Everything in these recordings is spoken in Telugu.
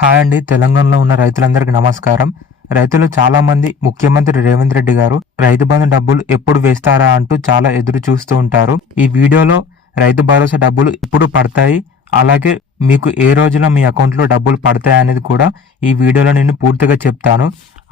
హాయ్ అండి. తెలంగాణలో ఉన్న రైతులందరికీ నమస్కారం. రైతులు చాలా మంది ముఖ్యమంత్రి రేవంత్ రెడ్డి గారు రైతు బంధు డబ్బులు ఎప్పుడు వేస్తారా అంటూ చాలా ఎదురు చూస్తూ ఉంటారు. ఈ వీడియోలో రైతు భరోసా డబ్బులు ఎప్పుడు పడతాయి? అలాగే మీకు ఏ రోజున మీ అకౌంట్లో డబ్బులు పడతాయి అనేది కూడా ఈ వీడియోలో నేను పూర్తిగా చెప్తాను.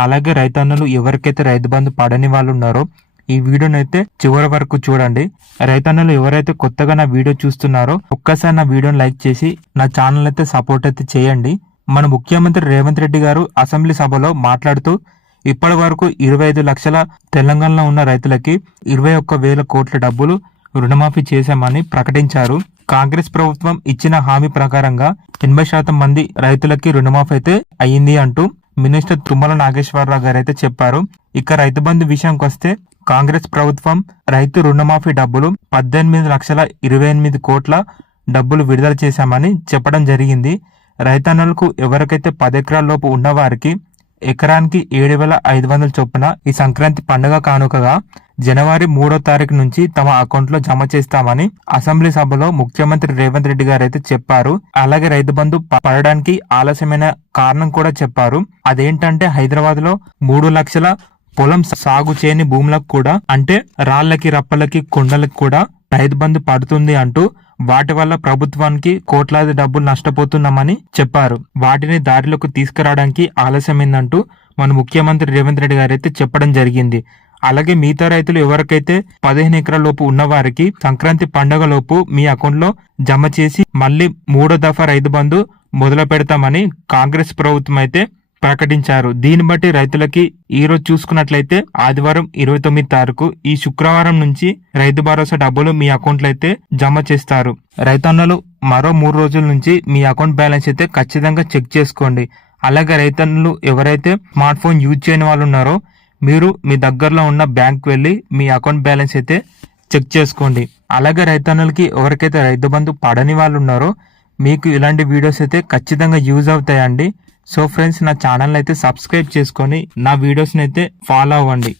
అలాగే రైతన్నులు ఎవరికైతే రైతు బంధు పడని వాళ్ళు ఉన్నారో ఈ వీడియోని అయితే చివరి వరకు చూడండి. రైతన్నలు ఎవరైతే కొత్తగా నా వీడియో చూస్తున్నారో ఒక్కసారి నా వీడియోని లైక్ చేసి నా ఛానల్ అయితే సపోర్ట్ అయితే చేయండి. మన ముఖ్యమంత్రి రేవంత్ రెడ్డి గారు అసెంబ్లీ సభలో మాట్లాడుతూ ఇప్పటి వరకు ఇరవై ఐదు లక్షల తెలంగాణలో ఉన్న రైతులకి ఇరవై ఒక్క వేల కోట్ల డబ్బులు రుణమాఫీ చేశామని ప్రకటించారు. కాంగ్రెస్ ప్రభుత్వం ఇచ్చిన హామీ ప్రకారంగా ఎనభై శాతం మంది రైతులకి రుణమాఫీ అయితే అయ్యింది అంటూ మినిస్టర్ తుమ్మల నాగేశ్వరరావు గారు అయితే చెప్పారు. ఇక రైతు బంధు విషయంకి వస్తే కాంగ్రెస్ ప్రభుత్వం రైతు రుణమాఫీ డబ్బులు పద్దెనిమిది లక్షల ఇరవై ఎనిమిది కోట్ల డబ్బులు విడుదల చేశామని చెప్పడం జరిగింది. రైతన్నలకు ఎవరికైతే పది లోపు ఉన్నవారికి ఎకరానికి ఏడు వేల ఐదు వందల చొప్పున ఈ సంక్రాంతి పండుగ కానుకగా జనవరి మూడో తారీఖు నుంచి తమ అకౌంట్లో జమ చేస్తామని అసెంబ్లీ సభలో ముఖ్యమంత్రి రేవంత్ రెడ్డి గారు అయితే చెప్పారు. అలాగే రైతు బంధు పడడానికి ఆలస్యమైన కారణం కూడా చెప్పారు. అదేంటంటే హైదరాబాద్లో మూడు లక్షల పొలం సాగు చేయని భూములకు కూడా అంటే రాళ్ళకి రప్పలకి కొండలకు కూడా రైతు బంధు పడుతుంది అంటూ వాటి వల్ల ప్రభుత్వానికి కోట్లాది డబ్బులు నష్టపోతున్నామని చెప్పారు. వాటిని దారిలోకి తీసుకురావడానికి ఆలస్యమైందంటూ మన ముఖ్యమంత్రి రేవంత్ రెడ్డి గారైతే చెప్పడం జరిగింది. అలాగే మిగతా రైతులు ఎవరికైతే పదిహేను ఎకరాల లోపు ఉన్న వారికి సంక్రాంతి పండుగ లోపు మీ అకౌంట్లో జమ చేసి మళ్ళీ మూడో దఫా రైతు బంధు మొదలు పెడతామని కాంగ్రెస్ ప్రభుత్వం అయితే ప్రకటించారు. దీన్ని బట్టి రైతులకి ఈ రోజు చూసుకున్నట్లయితే ఆదివారం ఇరవై తొమ్మిది తారీఖు ఈ శుక్రవారం నుంచి రైతు భరోసా డబ్బులు మీ అకౌంట్లో అయితే జమ చేస్తారు. రైతన్నలు మరో మూడు రోజుల నుంచి మీ అకౌంట్ బ్యాలెన్స్ అయితే ఖచ్చితంగా చెక్ చేసుకోండి. అలాగే రైతన్నులు ఎవరైతే స్మార్ట్ ఫోన్ యూజ్ చేయని వాళ్ళు ఉన్నారో మీరు మీ దగ్గరలో ఉన్న బ్యాంక్ వెళ్ళి మీ అకౌంట్ బ్యాలెన్స్ అయితే చెక్ చేసుకోండి. అలాగే రైతన్నులకి ఎవరికైతే రైతు బంధు పడని వాళ్ళు ఉన్నారో మీకు ఇలాంటి వీడియోస్ అయితే ఖచ్చితంగా యూజ్ అవుతాయండి. సో ఫ్రెండ్స్ నా ఛానల్ అయితే సబ్స్క్రైబ్ చేసుకొని నా వీడియోస్ని అయితే ఫాలో అవ్వండి.